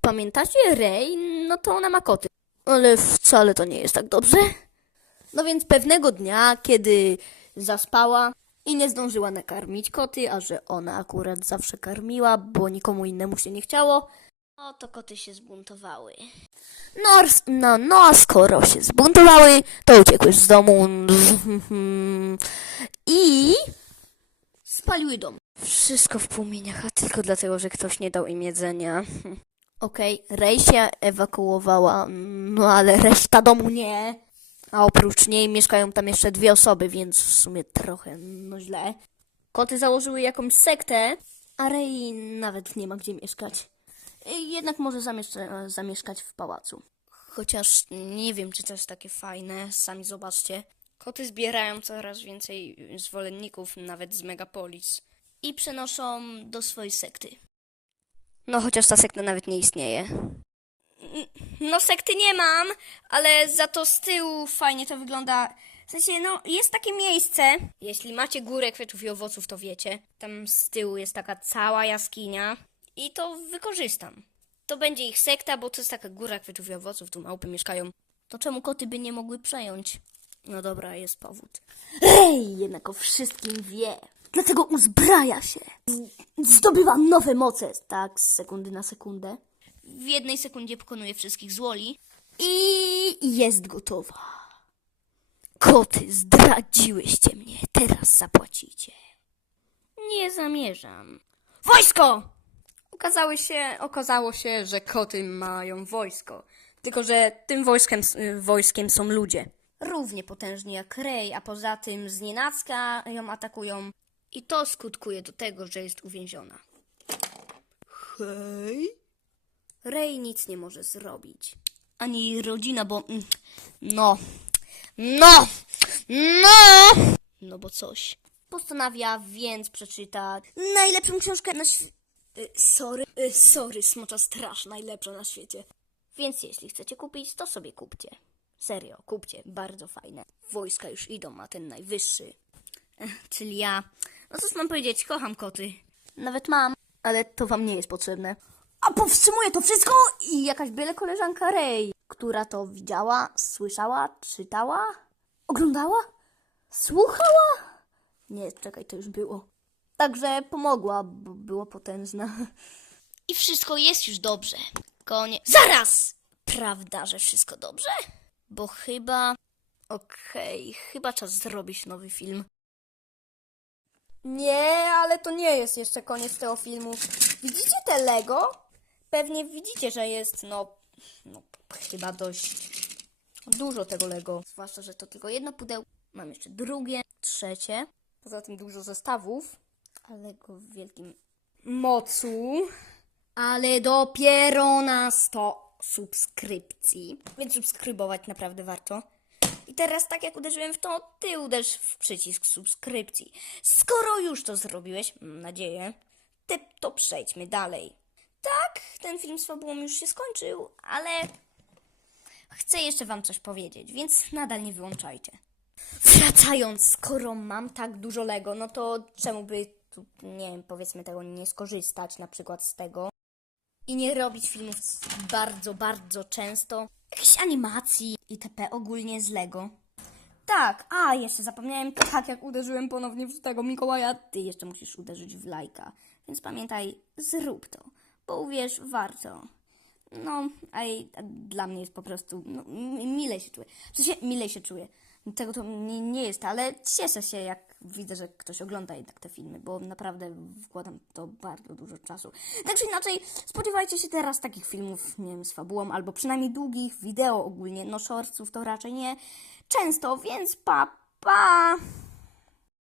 Pamiętacie Ray? No to ona ma koty. Ale wcale to nie jest tak dobrze. No więc pewnego dnia, kiedy zaspała i nie zdążyła nakarmić koty, a że ona akurat zawsze karmiła, bo nikomu innemu się nie chciało, no to koty się zbuntowały. No, no, no a skoro się zbuntowały, to uciekły z domu i spaliły dom. Wszystko w płomieniach, a tylko dlatego, że ktoś nie dał im jedzenia. Okej, Rej się ewakuowała, no ale reszta domu nie. A oprócz niej mieszkają tam jeszcze dwie osoby, więc w sumie trochę no źle. Koty założyły jakąś sektę, a Rej nawet nie ma gdzie mieszkać. Jednak może zamieszka- zamieszkać w pałacu. Chociaż nie wiem, czy to jest takie fajne, sami zobaczcie. Koty zbierają coraz więcej zwolenników, nawet z Megapolis. I przenoszą do swojej sekty. No, chociaż ta sekta nawet nie istnieje. No, sekty nie mam, ale za to z tyłu fajnie to wygląda. W sensie, no, jest takie miejsce. Jeśli macie górę kwiatów i owoców, to wiecie. Tam z tyłu jest taka cała jaskinia. I to wykorzystam. To będzie ich sekta, bo to jest taka góra kwiatów i owoców, tu małpy mieszkają. To czemu koty by nie mogły przejąć? No dobra, jest powód. Ej, jednak o wszystkim wie. Dlatego uzbraja się. Zdobywa nowe moce. Tak, z sekundy na sekundę. W jednej sekundzie pokonuje wszystkich złoli. I jest gotowa. Koty, zdradziłyście mnie. Teraz zapłacicie. Nie zamierzam. Wojsko! Okazało się, okazało się, że koty mają wojsko. Tylko, że tym wojskiem, y, wojskiem są ludzie. Równie potężni jak Rey, a poza tym z nienacka ją atakują. I to skutkuje do tego, że jest uwięziona. Hej? Rey nic nie może zrobić. Ani jej rodzina, bo... mm, No. No! No! No bo coś. Postanawia więc przeczytać najlepszą książkę na świecie. Sorry, y, sorry, smocza straż najlepsza na świecie. Więc jeśli chcecie kupić, to sobie kupcie. Serio, kupcie, bardzo fajne. Wojska już idą, ma ten najwyższy. Czyli ja. No cóż mam powiedzieć, kocham koty. Nawet mam, ale to wam nie jest potrzebne. A powstrzymuje to wszystko i jakaś byle koleżanka Ray, która to widziała, słyszała, czytała, oglądała, słuchała. Nie, czekaj, to już było. Także pomogła, bo była potężna. I wszystko jest już dobrze. Konie. Zaraz! Prawda, że wszystko dobrze? Bo chyba. Okej, chyba czas zrobić nowy film. Nie, ale to nie jest jeszcze koniec tego filmu. Widzicie te Lego? Pewnie widzicie, że jest, no, no chyba dość dużo tego Lego. Zwłaszcza, że to tylko jedno pudełko. Mam jeszcze drugie, trzecie. Poza tym dużo zestawów. Lego w wielkim mocu. Ale dopiero na 100 subskrypcji. Więc subskrybować naprawdę warto. I teraz, tak jak uderzyłem w to, ty uderz w przycisk subskrypcji. Skoro już to zrobiłeś, mam nadzieję, ty, to przejdźmy dalej. Tak, ten film z fabułą już się skończył, ale chcę jeszcze wam coś powiedzieć, więc nadal nie wyłączajcie. Wracając, skoro mam tak dużo Lego, no to czemu by tu, nie wiem, powiedzmy tego nie skorzystać, na przykład z tego i nie robić filmów bardzo, bardzo często. Jakichś animacji itp. ogólnie z Lego. Tak, a jeszcze zapomniałem, tak jak uderzyłem ponownie w tego Mikołaja, ty jeszcze musisz uderzyć w lajka. Więc pamiętaj, zrób to, bo uwierz, warto. No, a, i- a dla mnie jest po prostu, no, m- milej się czuję. W sensie, milej się czuję. Tego to nie, nie jest, ale cieszę się, jak widzę, że ktoś ogląda jednak te filmy, bo naprawdę wkładam to bardzo dużo czasu. Tak czy inaczej, spodziewajcie się teraz takich filmów, nie wiem, z fabułą, albo przynajmniej długich wideo ogólnie. No, shortsów to raczej nie często, więc pa, pa!